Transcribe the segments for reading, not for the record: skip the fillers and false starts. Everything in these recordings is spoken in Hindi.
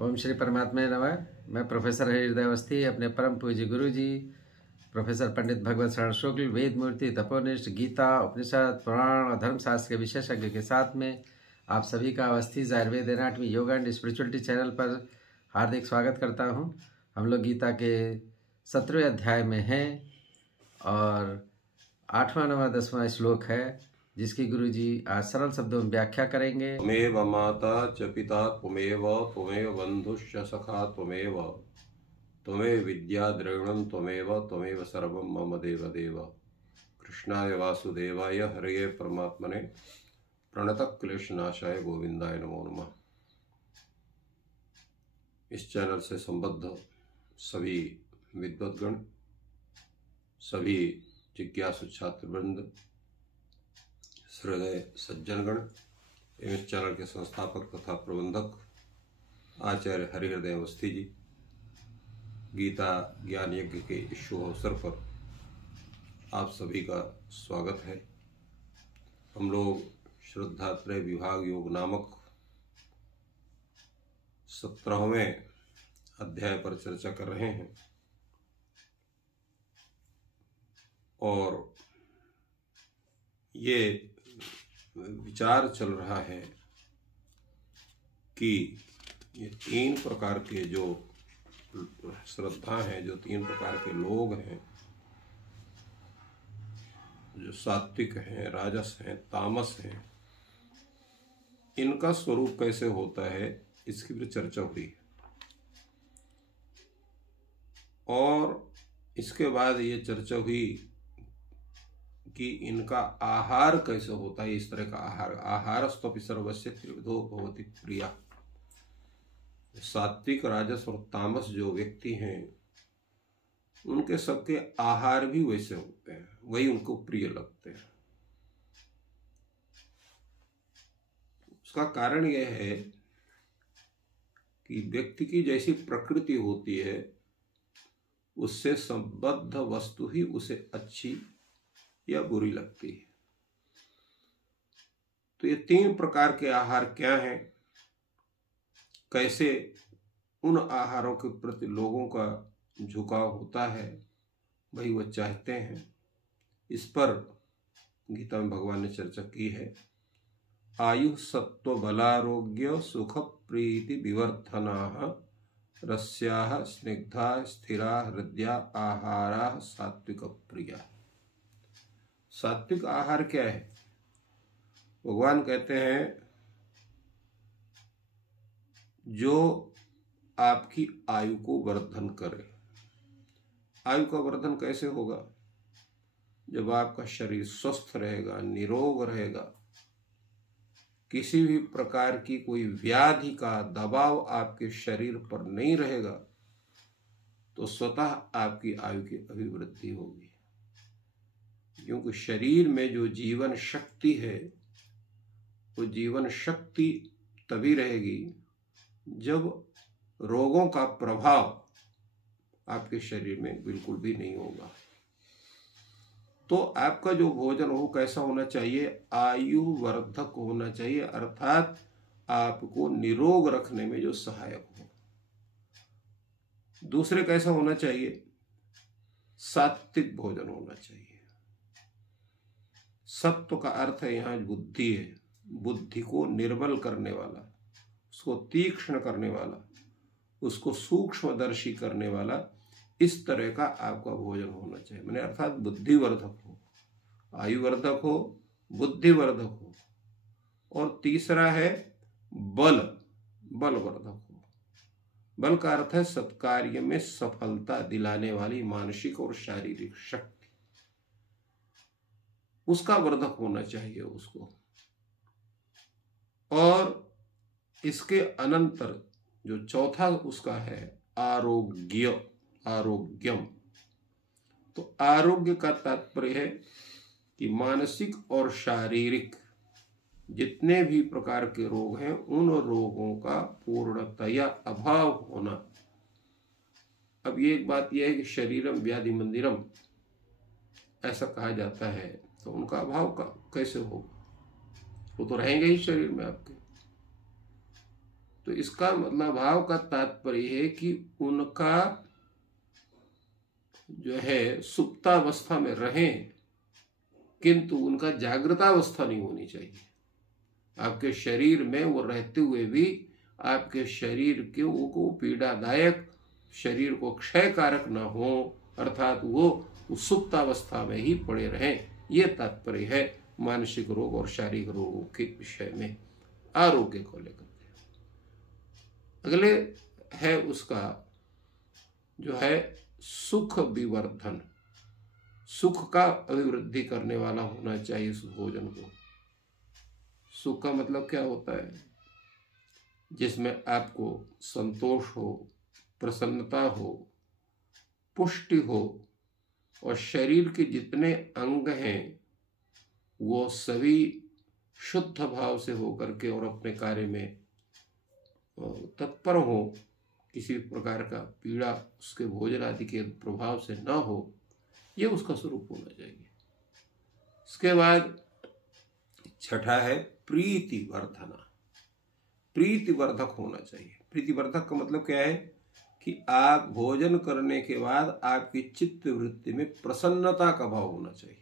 ओम श्री परमात्मा नमः। मैं प्रोफेसर हृदय अवस्थी अपने परम पूज्य गुरु जी प्रोफेसर पंडित भगवत शरण शुक्ल वेद मूर्ति तपोनिष्ठ गीता उपनिषद पुराण और धर्मशास्त्र के विशेषज्ञ के साथ में आप सभी का Awasthi Ayurveda anatomy yoga and spirituality channel पर हार्दिक स्वागत करता हूं। हम लोग गीता के 17वें अध्याय में हैं और 8वां 9वां 10वां श्लोक है जिसकी गुरुजी आज सरल शब्दों में व्याख्या करेंगे। त्वमेव माता च पिता त्वमेव बंधुश्च सखा त्वमेव विद्या द्रविणं त्वमेव सर्वं मम देवदेव। कृष्णाय वासुदेवाय हरये परमात्मने प्रणतक्लेशनाशाय गोविंदाय नमो नमः। इस चैनल से संबद्ध सभी विद्वद्गण, सभी जिज्ञासु छात्रवृंद, हृदय सज्जनगण एवं इस चैनल के संस्थापक तथा प्रबंधक आचार्य हरिहृदय अवस्थी जी, गीता ज्ञान यज्ञ के इस शुभ अवसर पर आप सभी का स्वागत है। हम लोग श्रद्धात्रय विभाग योग नामक 17वें अध्याय पर चर्चा कर रहे हैं और ये विचार चल रहा है कि ये 3 प्रकार के जो श्रद्धा हैं, जो 3 प्रकार के लोग हैं, जो सात्विक हैं, राजस हैं, तामस हैं, इनका स्वरूप कैसे होता है इसकी भी चर्चा हुई और इसके बाद ये चर्चा हुई कि इनका आहार कैसे होता है। इस तरह का आहारस्तोपि सर्वस्य त्रिविधो भवति प्रिया। सात्विक, राजस और तामस जो व्यक्ति हैं उनके सबके आहार भी वैसे होते हैं, वही उनको प्रिय लगते हैं। उसका कारण यह है कि व्यक्ति की जैसी प्रकृति होती है उससे संबद्ध वस्तु ही उसे अच्छी या बुरी लगती है। तो ये 3 प्रकार के आहार क्या हैं, कैसे उन आहारों के प्रति लोगों का झुकाव होता है, वही वह चाहते हैं, इस पर गीता में भगवान ने चर्चा की है। आयु सत्व बलारोग्य सुख प्रीति विवर्धनाः रस्याः स्निग्धा स्थिरा हृदया आहारा सात्विक प्रिया। सात्विक आहार क्या है? भगवान कहते हैं जो आपकी आयु को वर्धन करे। आयु का वर्धन कैसे होगा? जब आपका शरीर स्वस्थ रहेगा, निरोग रहेगा, किसी भी प्रकार की कोई व्याधि का दबाव आपके शरीर पर नहीं रहेगा, तो स्वतः आपकी आयु की अभिवृद्धि होगी। क्योंकि शरीर में जो जीवन शक्ति है वो जीवन शक्ति तभी रहेगी जब रोगों का प्रभाव आपके शरीर में बिल्कुल भी नहीं होगा। तो आपका जो भोजन हो कैसा होना चाहिए? आयु वर्धक होना चाहिए, अर्थात आपको निरोग रखने में जो सहायक हो। दूसरे कैसा होना चाहिए? सात्विक भोजन होना चाहिए। सत्व का अर्थ है यहाँ बुद्धि है, बुद्धि को निर्बल करने वाला, उसको तीक्ष्ण करने वाला, उसको सूक्ष्मदर्शी करने वाला, इस तरह का आपका भोजन होना चाहिए। मैंने अर्थात बुद्धिवर्धक हो, आयुवर्धक हो, बुद्धिवर्धक हो। और तीसरा है बलवर्धक हो। बल का अर्थ है सत्कार्य में सफलता दिलाने वाली मानसिक और शारीरिक शक्ति, उसका वर्धक होना चाहिए उसको। और इसके अनंतर जो चौथा उसका है आरोग्यम। तो आरोग्य का तात्पर्य है कि मानसिक और शारीरिक जितने भी प्रकार के रोग हैं उन रोगों का पूर्णतया अभाव होना। अब ये एक बात यह है कि शरीरम व्याधि मंदिरम ऐसा कहा जाता है, तो उनका अभाव का कैसे होगा? वो तो रहेंगे ही शरीर में आपके। तो इसका मतलब भाव का तात्पर्य है कि उनका जो है सुप्तावस्था में रहें, किंतु उनका जागृतावस्था नहीं होनी चाहिए। आपके शरीर में वो रहते हुए भी आपके शरीर के को पीड़ादायक, शरीर को क्षयकारक न हो, अर्थात वो सुप्तावस्था में ही पड़े रहें। ये तात्पर्य है मानसिक रोग और शारीरिक रोगों के विषय में आरोग्य को लेकर। अगले है उसका जो है सुख विवर्धन, सुख का अभिवृद्धि करने वाला होना चाहिए उस भोजन को। सुख का मतलब क्या होता है? जिसमें आपको संतोष हो, प्रसन्नता हो, पुष्टि हो और शरीर के जितने अंग हैं वो सभी शुद्ध भाव से होकर के और अपने कार्य में तत्पर हो, किसी प्रकार का पीड़ा उसके भोजन आदि के प्रभाव से न हो, ये उसका स्वरूप होना चाहिए। इसके बाद छठा है प्रीतिवर्धना, प्रीतिवर्धक होना चाहिए। प्रीतिवर्धक का मतलब क्या है कि आप भोजन करने के बाद आपकी चित्त वृत्ति में प्रसन्नता का भाव होना चाहिए।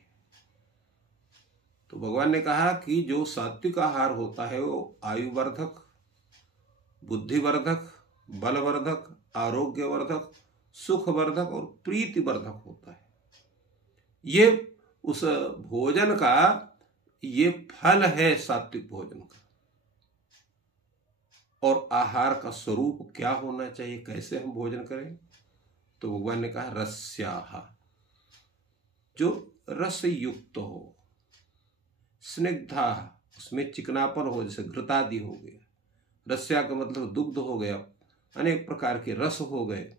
तो भगवान ने कहा कि जो सात्विक आहार होता है वो आयुवर्धक, बुद्धिवर्धक, बलवर्धक, आरोग्यवर्धक, सुखवर्धक और प्रीतिवर्धक होता है। ये उस भोजन का ये फल है सात्विक भोजन का। और आहार का स्वरूप क्या होना चाहिए, कैसे हम भोजन करें? तो भगवान ने कहा रस्याहा, जो रस युक्त हो, स्निग्धा, उसमें चिकनापन हो, जैसे घृतादि हो गया। रस्या का मतलब दुग्ध हो गया, अनेक प्रकार के रस हो गए,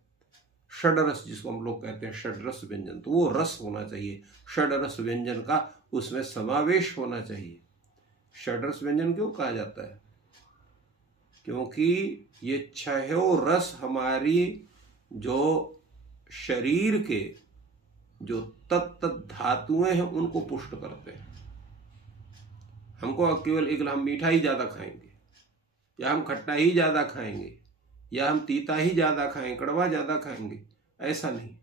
षड्रस जिसको हम लोग कहते हैं षड्रस व्यंजन, तो वो रस होना चाहिए। षड्रस व्यंजन का उसमें समावेश होना चाहिए। षड्रस व्यंजन क्यों कहा जाता है? क्योंकि ये छहों रस हमारी जो शरीर के जो तत्त धातुएं हैं उनको पुष्ट करते हैं। हमको केवल एक हम मीठा ही ज्यादा खाएंगे, या हम खट्टा ही ज्यादा खाएंगे, या हम तीता ही ज्यादा खाएंगे, कड़वा ज्यादा खाएंगे, ऐसा नहीं।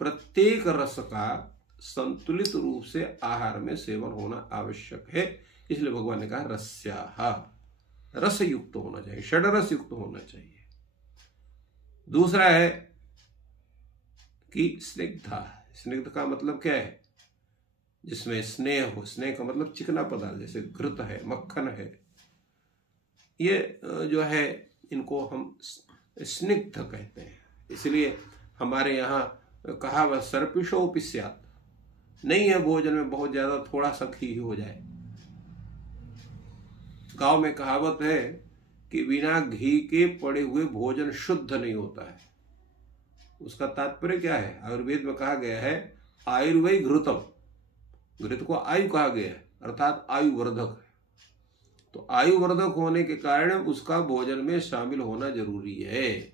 प्रत्येक रस का संतुलित रूप से आहार में सेवन होना आवश्यक है। इसलिए भगवान ने कहा रस्याहा, रस युक्त होना चाहिए, षड्रस युक्त होना चाहिए। दूसरा है कि स्निग्धा। स्निग्ध का मतलब क्या है? जिसमें स्नेह हो। स्नेह का मतलब चिकना पदार्थ, जैसे घृत है, मक्खन है, ये जो है इनको हम स्निग्ध कहते हैं। इसलिए हमारे यहाँ कहा वह सर्पिशो पिस्यात, नहीं है भोजन में बहुत ज्यादा, थोड़ा सा घी हो जाए। गांव में कहावत है कि बिना घी के पड़े हुए भोजन शुद्ध नहीं होता है। उसका तात्पर्य क्या है? आयुर्वेद में कहा गया है आयुर्वै घृतम, घृत को आयु कहा गया है, अर्थात आयुवर्धक है। तो आयुवर्धक होने के कारण उसका भोजन में शामिल होना जरूरी है,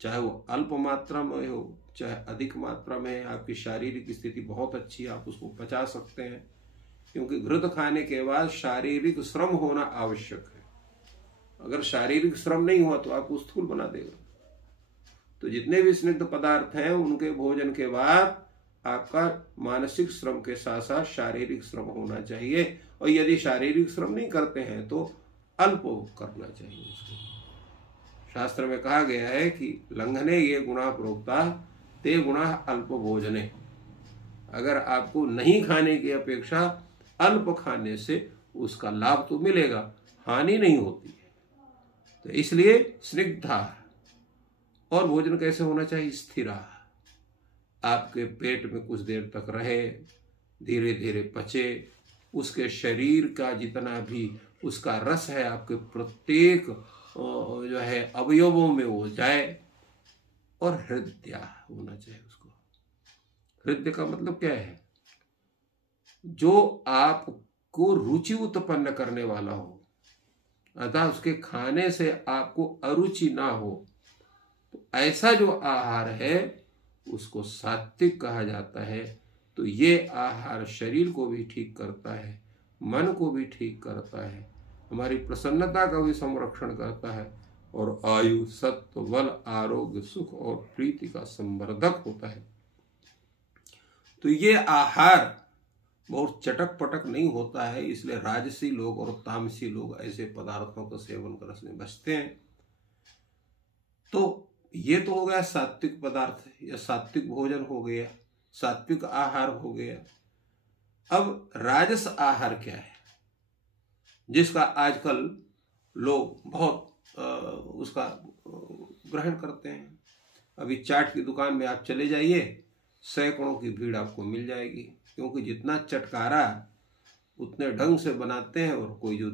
चाहे वो अल्प मात्रा में हो चाहे अधिक मात्रा में। आपकी शारीरिक स्थिति बहुत अच्छी है, आप उसको पचा सकते हैं, क्योंकि घृत खाने के बाद शारीरिक श्रम होना आवश्यक है। अगर शारीरिक श्रम नहीं हुआ तो आपको स्थूल बना देगा। तो जितने भी स्निग्ध पदार्थ हैं उनके भोजन के बाद आपका मानसिक श्रम के साथ साथ शारीरिक श्रम होना चाहिए। और यदि शारीरिक श्रम नहीं करते हैं तो अल्प करना चाहिए उसको। शास्त्र में कहा गया है कि लंघने ये गुणा प्रोक्ता ते गुणा अल्प भोजने। अगर आपको नहीं खाने की अपेक्षा अल्प खाने से उसका लाभ तो मिलेगा, हानि नहीं होती है। तो इसलिए स्निग्धा। और भोजन कैसे होना चाहिए? स्थिरा, आपके पेट में कुछ देर तक रहे, धीरे धीरे पचे, उसके शरीर का जितना भी उसका रस है आपके प्रत्येक जो है अवयवों में वो जाए। और हृदय होना चाहिए उसको। हृदय का मतलब क्या है? जो आपको रुचि उत्पन्न करने वाला हो, अर्थात उसके खाने से आपको अरुचि ना हो, तो ऐसा जो आहार है उसको सात्विक कहा जाता है। तो ये आहार शरीर को भी ठीक करता है, मन को भी ठीक करता है, हमारी प्रसन्नता का भी संरक्षण करता है, और आयु, सत्व, बल, आरोग्य, सुख और प्रीति का संवर्धक होता है। तो ये आहार बहुत चटक पटक नहीं होता है, इसलिए राजसी लोग और तामसी लोग ऐसे पदार्थों का सेवन कर से बचते हैं। तो ये तो हो गया सात्विक पदार्थ या सात्विक भोजन हो गया, सात्विक आहार हो गया। अब राजस आहार क्या है, जिसका आजकल लोग बहुत उसका ग्रहण करते हैं। अभी चाट की दुकान में आप चले जाइए, सैकड़ों की भीड़ आपको मिल जाएगी, क्योंकि जितना चटकारा उतने ढंग से बनाते हैं और कोई जो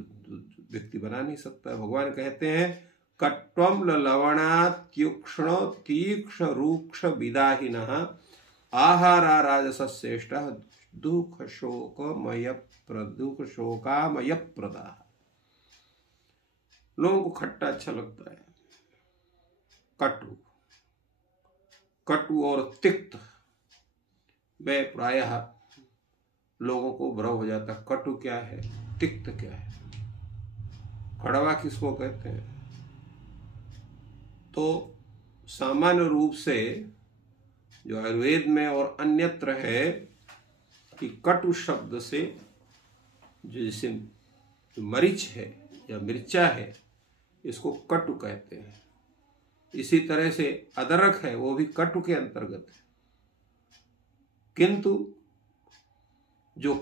व्यक्ति बना नहीं सकता। भगवान कहते हैं कट्वम लवणात्युक्ष्ण तीक्ष्ण रूक्ष विदाहिनः आहारा राजसश्रेष्ठ दुख शोकामय प्रदा। लोगों को खट्टा अच्छा लगता है, कटु और तिक्त में प्रायः लोगों को भ्रम हो जाता है। कटु क्या है, तिक्त क्या है, कड़वा किसको कहते हैं? तो सामान्य रूप से जो आयुर्वेद में और अन्यत्र है कि कटु शब्द से जैसे मरीच है या मिर्चा है, इसको कटु कहते हैं। इसी तरह से अदरक है, वो भी कटु के अंतर्गत है। किंतु जो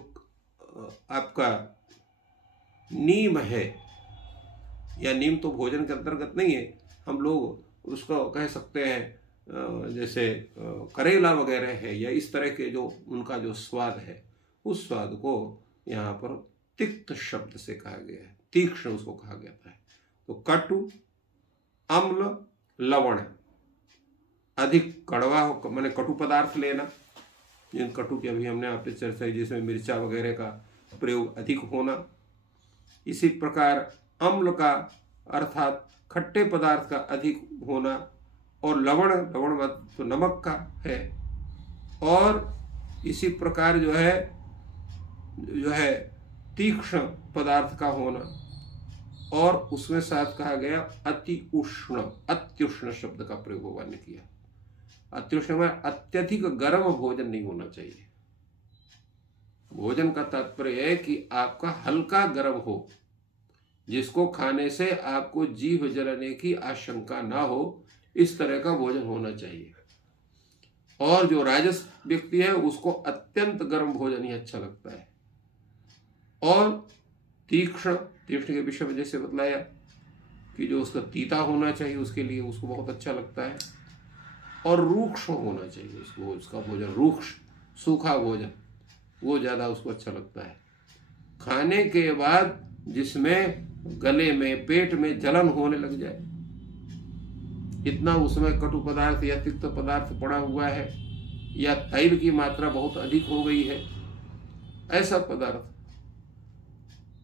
आपका नीम है, या नीम तो भोजन के अंतर्गत नहीं है, हम लोग उसको कह सकते हैं जैसे करेला वगैरह है, या इस तरह के जो उनका जो स्वाद है, उस स्वाद को यहाँ पर तिक्त शब्द से कहा गया है, तीक्ष्ण उसको कहा गया है। तो कटु, अम्ल, लवण, अधिक कड़वा हो, मैंने कटु पदार्थ लेना, जिन कटु की अभी हमने आपसे चर्चा की, जिसमें मिर्चा वगैरह का प्रयोग अधिक होना। इसी प्रकार अम्ल का अर्थात खट्टे पदार्थ का अधिक होना, और लवण तो नमक का है, और इसी प्रकार जो है तीक्ष्ण पदार्थ का होना, और उसमें साथ कहा गया अति उष्ण, अत्युष्ण शब्द का प्रयोग भगवान ने किया। अत्युष्ण में अत्यधिक गर्म भोजन नहीं होना चाहिए। भोजन का तात्पर्य है कि आपका हल्का गर्म हो, जिसको खाने से आपको जीभ जलने की आशंका ना हो, इस तरह का भोजन होना चाहिए। और जो राजस व्यक्ति है उसको अत्यंत गर्म भोजन ही अच्छा लगता है। और तीक्ष्ण के विषय में जैसे बतलाया कि जो उसका तीता होना चाहिए, उसके लिए उसको बहुत अच्छा लगता है। और रूक्ष होना चाहिए उसको, उसका भोजन रूक्ष, सूखा भोजन, वो ज़्यादा उसको अच्छा लगता है। खाने के बाद जिसमें गले में, पेट में जलन होने लग जाए, इतना उसमें कटु पदार्थ या तिक्त पदार्थ पड़ा हुआ है, या तैल की मात्रा बहुत अधिक हो गई है, ऐसा पदार्थ,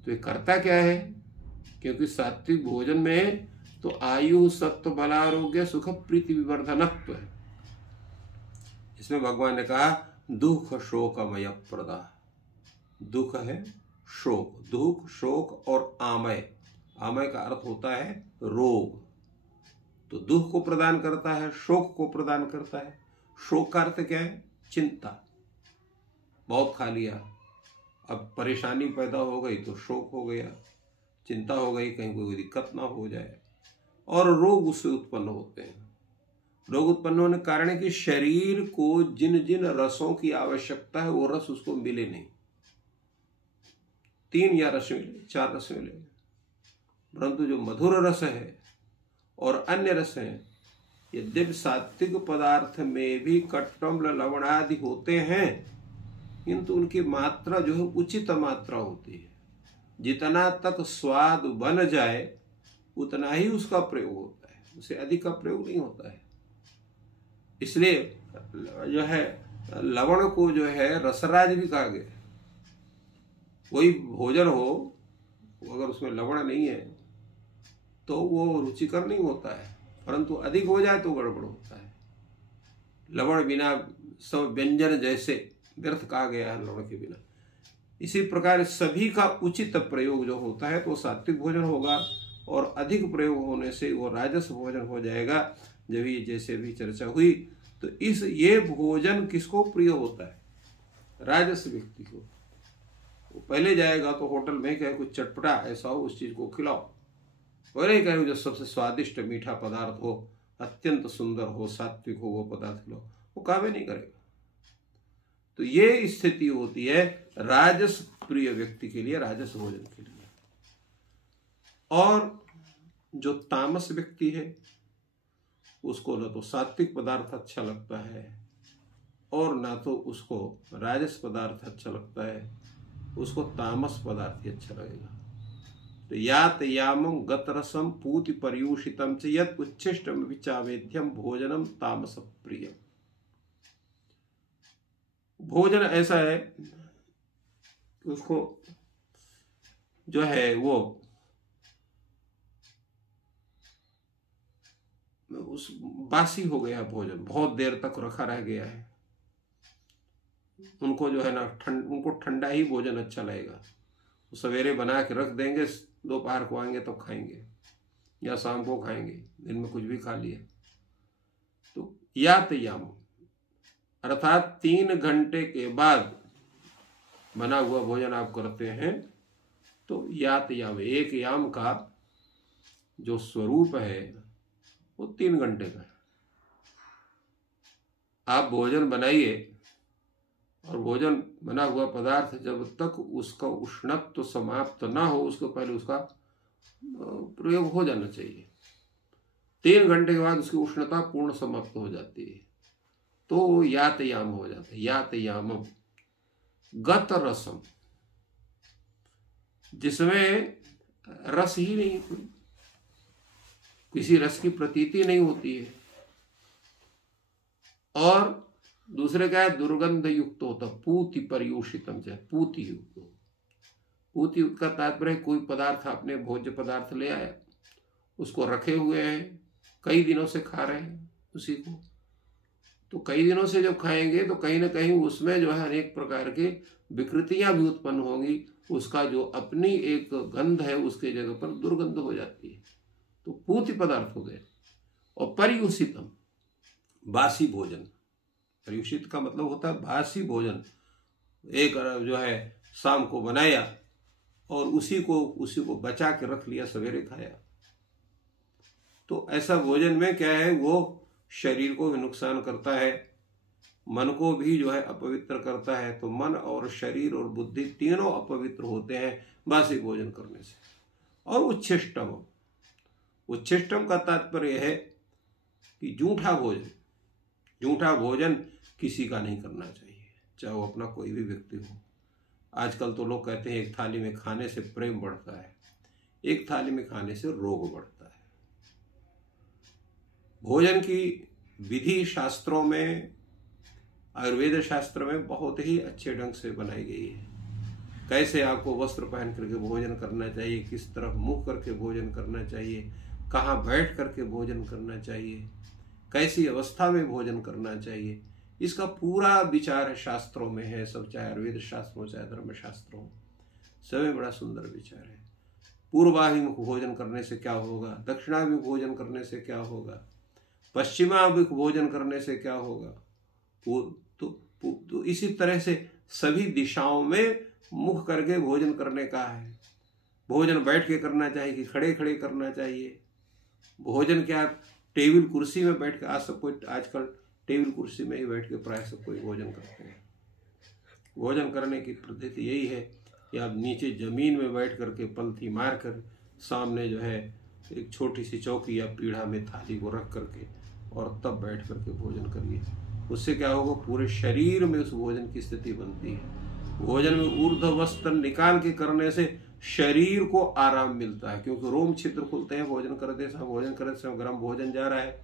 तो ये करता क्या है? क्योंकि सात्विक भोजन में तो आयु, सत्व, बलारोग्य, सुख, प्रीति, विवर्धनत्व है। इसमें भगवान ने कहा दुख शोकमय प्रदा। दुख है शोक, दुख, शोक और आमय। आमय का अर्थ होता है रोग। तो दुख को प्रदान करता है, शोक को प्रदान करता है। शोक का अर्थ क्या है? चिंता। बहुत खा लिया, अब परेशानी पैदा हो गई तो शोक हो गया, चिंता हो गई कहीं कोई दिक्कत ना हो जाए, और रोग उससे उत्पन्न होते हैं। रोग उत्पन्न होने के कारण है कि शरीर को जिन जिन रसों की आवश्यकता है वो रस उसको मिले नहीं। 3 या रस मिले, 4 रस मिले, परंतु जो मधुर रस है और अन्य रस हैं, यद्यपि सात्विक पदार्थ में भी कट्टम्ल, लवणादि होते हैं, किंतु उनकी मात्रा जो है उचित मात्रा होती है। जितना तक स्वाद बन जाए उतना ही उसका प्रयोग होता है, उससे अधिक का प्रयोग नहीं होता है। इसलिए जो है लवण को जो है रसराज भी कहा गया। कोई भोजन हो अगर उसमें लवण नहीं है तो वो रुचिकर नहीं होता है, परंतु अधिक हो जाए तो गड़बड़ होता है। लवण बिना सब व्यंजन जैसे व्यर्थ कहा गया है लवण के बिना। इसी प्रकार सभी का उचित प्रयोग जो होता है तो सात्विक भोजन होगा, और अधिक प्रयोग होने से वो राजस भोजन हो जाएगा। जब ये जैसे भी चर्चा हुई तो ये भोजन किसको प्रिय होता है? राजस व्यक्ति को। वो पहले जाएगा तो होटल में कहे कुछ चटपटा ऐसा हो उस चीज को खिलाओ, और नहीं कहे जो सबसे स्वादिष्ट मीठा पदार्थ हो, अत्यंत सुंदर हो, सात्विक हो वो पदार्थ खिलाओ, वो काबे नहीं करेगा। तो ये स्थिति होती है राजस प्रिय व्यक्ति के लिए, राजस भोजन के लिए। और जो तामस व्यक्ति है उसको न तो सात्विक पदार्थ अच्छा लगता है और ना तो उसको राजस पदार्थ अच्छा लगता है, उसको तामस पदार्थ ही अच्छा लगेगा। तो यात यामं गतरसम पूति पर्यूषितम च यत् उच्छिष्टम विचावेद्यम भोजनम तामस प्रिय। भोजन ऐसा है उसको जो है वो उस बासी हो गया भोजन, बहुत देर तक रखा रह गया है, उनको जो है ना उनको ठंडा ही भोजन अच्छा लगेगा। सवेरे बना के रख देंगे, दोपहर को आएंगे तो खाएंगे या शाम को खाएंगे, दिन में कुछ भी खा लिया। तो यात याम अर्थात 3 घंटे के बाद बना हुआ भोजन आप करते हैं तो यात याम, एक याम का जो स्वरूप है वो 3 घंटे का है। आप भोजन बनाइए और भोजन बना हुआ पदार्थ जब तक उसका उष्णत्व समाप्त ना हो उसको पहले उसका प्रयोग हो जाना चाहिए। 3 घंटे के बाद उसकी उष्णता पूर्ण समाप्त हो जाती है तो यातयाम हो जाता है। यातयामम गत रसम, जिसमें रस ही नहीं, किसी रस की प्रतीति नहीं होती है। और दूसरे क्या है, दुर्गंध युक्त होता, पूति पर्यूषितम, चाहे पूति युक्त हो। पूति का तात्पर्य कोई पदार्थ आपने भोज्य पदार्थ ले आया, उसको रखे हुए हैं, कई दिनों से खा रहे हैं उसी को, तो कई दिनों से जब खाएंगे तो कहीं ना कहीं उसमें जो है अनेक प्रकार के विकृतियां भी उत्पन्न होंगी, उसका जो अपनी एक गंध है उसके जगह पर दुर्गंध हो जाती है, तो पूति पदार्थ हो गए। और पर्युषितम, बासी भोजन, पर्युषित का मतलब होता है बासी भोजन। एक जो है शाम को बनाया और उसी को बचा के रख लिया, सवेरे खाया, तो ऐसा भोजन में क्या है वो शरीर को भी नुकसान करता है, मन को भी जो है अपवित्र करता है। तो मन और शरीर और बुद्धि तीनों अपवित्र होते हैं बासी भोजन करने से। और उच्छिष्टम, उच्छिष्टम का तात्पर्य है कि झूठा भोजन, झूठा भोजन किसी का नहीं करना चाहिए, चाहे वो अपना कोई भी व्यक्ति हो। आजकल तो लोग कहते हैं एक थाली में खाने से प्रेम बढ़ता है, एक थाली में खाने से रोग बढ़ता है। भोजन की विधि शास्त्रों में, आयुर्वेद शास्त्र में बहुत ही अच्छे ढंग से बनाई गई है। कैसे आपको वस्त्र पहन करके भोजन करना चाहिए, किस तरफ मुंह करके भोजन करना चाहिए, कहाँ बैठ करके भोजन करना चाहिए, कैसी अवस्था में भोजन करना चाहिए, इसका पूरा विचार शास्त्रों में है। सब, चाहे आयुर्वेद शास्त्र हो चाहे धर्म शास्त्र हो, सब में बड़ा सुंदर विचार है। पूर्वाभिमुख भोजन करने से क्या होगा, दक्षिणाभिमुख भोजन करने से क्या होगा, पश्चिमाभिमुख भोजन करने से क्या होगा, तो इसी तरह से सभी दिशाओं में मुख करके भोजन करने का है। भोजन बैठ के करना चाहिए कि खड़े खड़े करना चाहिए, भोजन क्या टेबल कुर्सी में बैठ के, आज सब कोई आजकल टेबल कुर्सी में ही बैठ के प्राय सब कोई भोजन करते हैं। भोजन करने की पद्धति यही है कि आप नीचे जमीन में बैठ करके पलथी मार कर सामने जो है एक छोटी सी चौकी या पीढ़ा में थाली को रख करके और तब बैठ करके भोजन करिए। उससे क्या होगा, पूरे शरीर में उस भोजन की स्थिति बनती है। भोजन में ऊर्ध्व वस्त्र निकाल के करने से शरीर को आराम मिलता है, क्योंकि रोम छिद्र खुलते हैं भोजन करते समय गर्म भोजन जा रहा है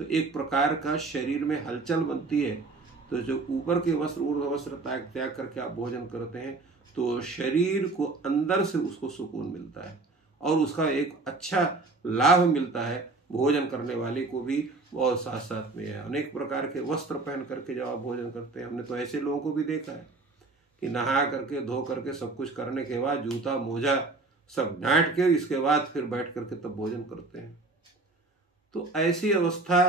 तो एक प्रकार का शरीर में हलचल बनती है। तो जो ऊपर के वस्त्र, ऊर्ध्व वस्त्र त्याग करके आप भोजन करते हैं तो शरीर को अंदर से उसको सुकून मिलता है और उसका एक अच्छा लाभ मिलता है भोजन करने वाले को भी। और साथ साथ में अनेक प्रकार के वस्त्र पहन करके जब आप भोजन करते हैं, हमने तो ऐसे लोगों को भी देखा है कि नहा करके धो करके सब कुछ करने के बाद जूता मोजा सब डांट के इसके बाद फिर बैठ करके तब भोजन करते हैं। तो ऐसी अवस्था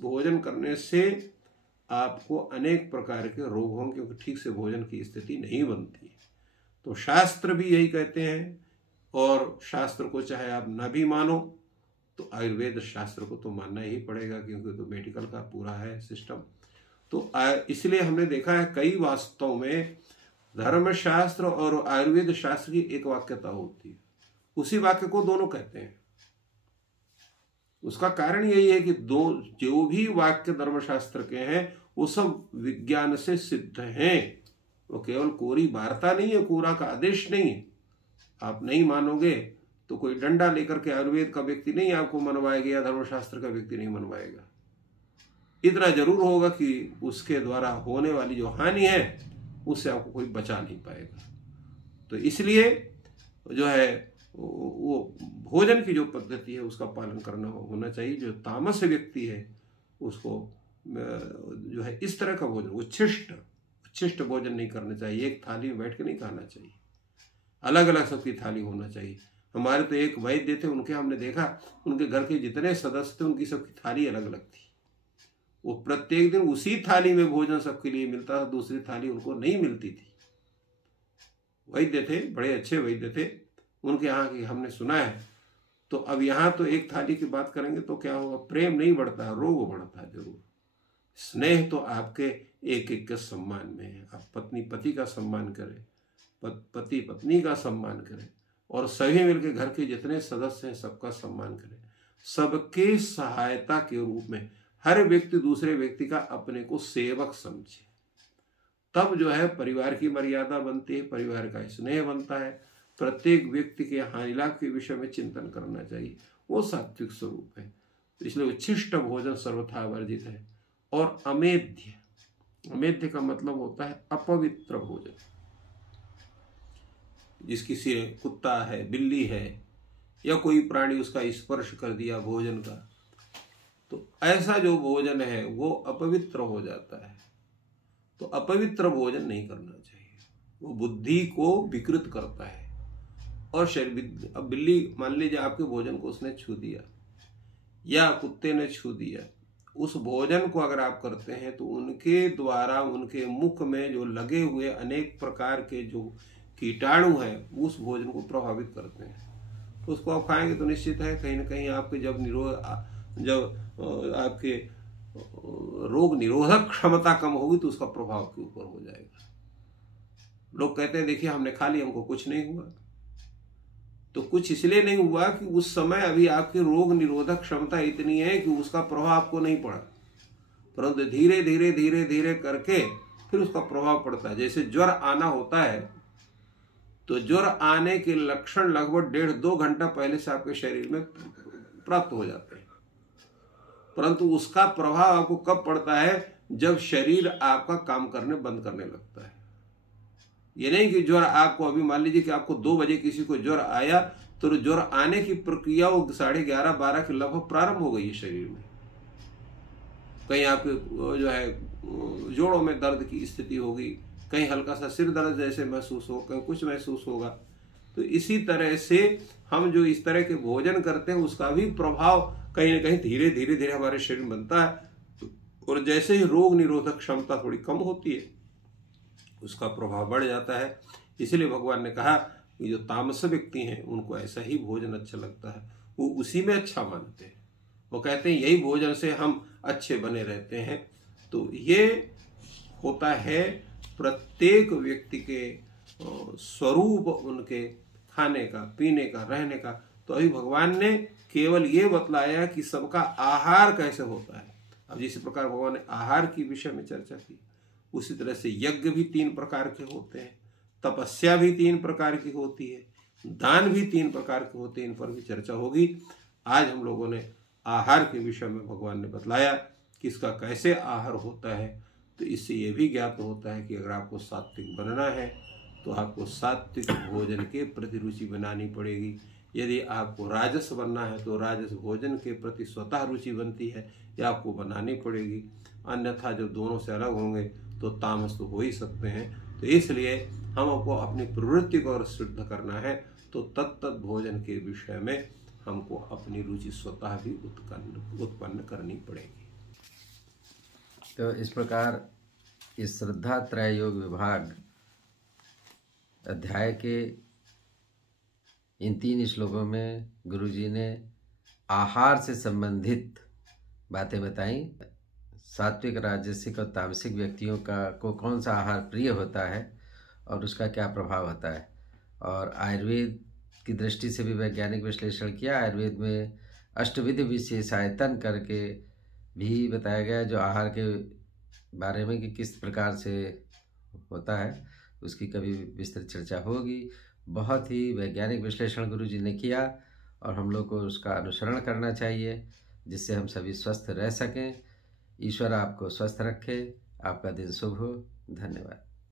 भोजन करने से आपको अनेक प्रकार के रोग होंगे, क्योंकि ठीक से भोजन की स्थिति नहीं बनती है। तो शास्त्र भी यही कहते हैं, और शास्त्र को चाहे आप ना भी मानो तो आयुर्वेद शास्त्र को तो मानना ही पड़ेगा, क्योंकि तो मेडिकल का पूरा है सिस्टम। तो इसलिए हमने देखा है कई वास्तव में धर्मशास्त्र और आयुर्वेद शास्त्र की एक वाक्यता होती है, उसी वाक्य को दोनों कहते हैं। उसका कारण यही है कि जो भी वाक्य धर्मशास्त्र के हैं वो सब विज्ञान से सिद्ध हैं, वो केवल कोरी वार्ता नहीं है, कोरा का आदेश नहीं है। आप नहीं मानोगे तो कोई डंडा लेकर के आयुर्वेद का व्यक्ति नहीं आपको मनवाएगा या धर्मशास्त्र का व्यक्ति नहीं मनवाएगा। इतना जरूर होगा कि उसके द्वारा होने वाली जो हानि है उससे आपको कोई बचा नहीं पाएगा। तो इसलिए जो है वो भोजन की जो पद्धति है उसका पालन करना होना चाहिए। जो तामस व्यक्ति है उसको जो है इस तरह का भोजन, उच्छिष्ट भोजन नहीं करना चाहिए। एक थाली में बैठ के नहीं खाना चाहिए, अलग अलग सबकी थाली होना चाहिए। हमारे तो एक वैद्य थे, उनके हमने देखा उनके घर के जितने सदस्य थे उनकी सबकी थाली अलग अलग थी। वो प्रत्येक दिन उसी थाली में भोजन सबके लिए मिलता था, दूसरी थाली उनको नहीं मिलती थी। वैद्य थे, बड़े अच्छे वैद्य थे, उनके यहाँ की हमने सुना है। तो अब यहाँ तो एक थाली की बात करेंगे तो क्या होगा, प्रेम नहीं बढ़ता है, रोग बढ़ता है जरूर। स्नेह तो आपके एक एक के सम्मान में है। आप पत्नी पति का सम्मान करें, पति पत्नी का सम्मान करें, और सभी मिलकर घर के जितने सदस्य हैं सबका सम्मान करें। सबके सहायता के रूप में हर व्यक्ति दूसरे व्यक्ति का अपने को सेवक समझे, तब जो है परिवार की मर्यादा बनती है, परिवार का स्नेह बनता है। प्रत्येक व्यक्ति के हानि लाभ के विषय में चिंतन करना चाहिए, वो सात्विक स्वरूप है। इसलिए उच्छिष्ट भोजन सर्वथा वर्जित है। और अमेध्य का मतलब होता है अपवित्र भोजन। जिसकी से कुत्ता है, बिल्ली है या कोई प्राणी उसका स्पर्श कर दिया भोजन का, तो ऐसा जो भोजन है वो अपवित्र हो जाता है। तो अपवित्र भोजन नहीं करना चाहिए, वो बुद्धि को विकृत करता है। और शरीर, अब बिल्ली मान लीजिए आपके भोजन को उसने छू दिया या कुत्ते ने छू दिया, उस भोजन को अगर आप करते हैं तो उनके द्वारा उनके मुख में जो लगे हुए अनेक प्रकार के जो कीटाणु हैं उस भोजन को प्रभावित करते हैं। तो उसको आप खाएंगे तो निश्चित है कहीं ना कहीं आपके जब आपके रोग निरोधक क्षमता कम होगी तो उसका प्रभाव के ऊपर हो जाएगा। लोग कहते हैं देखिए हमने खा लिया, हमको कुछ नहीं हुआ। तो कुछ इसलिए नहीं हुआ कि उस समय अभी आपकी रोग निरोधक क्षमता इतनी है कि उसका प्रभाव आपको नहीं पड़ा, परंतु धीरे धीरे धीरे धीरे करके फिर उसका प्रभाव पड़ता है। जैसे ज्वर आना होता है तो ज्वर आने के लक्षण लगभग 1.5-2 घंटा पहले से आपके शरीर में प्राप्त हो जाते हैं, परंतु उसका प्रभाव आपको कब पड़ता है, जब शरीर आपका काम करने बंद करने लगता है। ये नहीं कि ज्वर आपको अभी मान लीजिए कि आपको 2 बजे किसी को ज्वर आया तो ज्वर आने की प्रक्रिया वो 11:30-12 के लगभग प्रारंभ हो गई है शरीर में। कहीं आपके जो है जोड़ों में दर्द की स्थिति होगी, कहीं हल्का सा सिर दर्द जैसे महसूस हो, कहीं कुछ महसूस होगा। तो इसी तरह से हम जो इस तरह के भोजन करते हैं उसका भी प्रभाव कहीं ना कहीं धीरे धीरे धीरे हमारे शरीर में बनता है। और जैसे ही रोग निरोधक क्षमता थोड़ी कम होती है उसका प्रभाव बढ़ जाता है। इसलिए भगवान ने कहा कि जो तामस व्यक्ति हैं उनको ऐसा ही भोजन अच्छा लगता है, वो उसी में अच्छा मानते हैं। वो कहते हैं यही भोजन से हम अच्छे बने रहते हैं। तो ये होता है प्रत्येक व्यक्ति के स्वरूप, उनके खाने का, पीने का, रहने का। तो अभी भगवान ने केवल ये बतलाया कि सबका आहार कैसे होता है। अब जिस प्रकार भगवान ने आहार की विषय में चर्चा की, उसी तरह से यज्ञ भी 3 प्रकार के होते हैं, तपस्या भी 3 प्रकार की होती है, दान भी 3 प्रकार के होते हैं। इन पर भी चर्चा होगी। आज हम लोगों ने आहार के विषय में भगवान ने बतलाया कि इसका कैसे आहार होता है। तो इससे ये भी ज्ञात होता है कि अगर आपको सात्विक बनना है तो आपको सात्विक भोजन के प्रति रुचि बनानी पड़ेगी। यदि आपको राजस बनना है तो राजस भोजन के प्रति स्वतः रुचि बनती है, या आपको बनानी पड़ेगी। अन्यथा जब दोनों से अलग होंगे तो तामस तो हो ही सकते हैं। तो इसलिए हमको अपनी प्रवृत्ति को और शुद्ध करना है। तो तत्त भोजन के विषय में हमको अपनी रुचि स्वतः भी उत्पन्न करनी पड़ेगी। तो इस प्रकार इस श्रद्धा त्रय योग विभाग अध्याय के इन 3 श्लोकों में गुरुजी ने आहार से संबंधित बातें बताई। सात्विक, राजसिक और तामसिक व्यक्तियों को कौन सा आहार प्रिय होता है और उसका क्या प्रभाव होता है, और आयुर्वेद की दृष्टि से भी वैज्ञानिक विश्लेषण किया। आयुर्वेद में अष्टविध विशेषायतन करके भी बताया गया जो आहार के बारे में कि किस प्रकार से होता है, उसकी कभी विस्तृत चर्चा होगी। बहुत ही वैज्ञानिक विश्लेषण गुरुजी ने किया और हम लोग को उसका अनुसरण करना चाहिए, जिससे हम सभी स्वस्थ रह सकें। ईश्वर आपको स्वस्थ रखे। आपका दिन शुभ हो। धन्यवाद।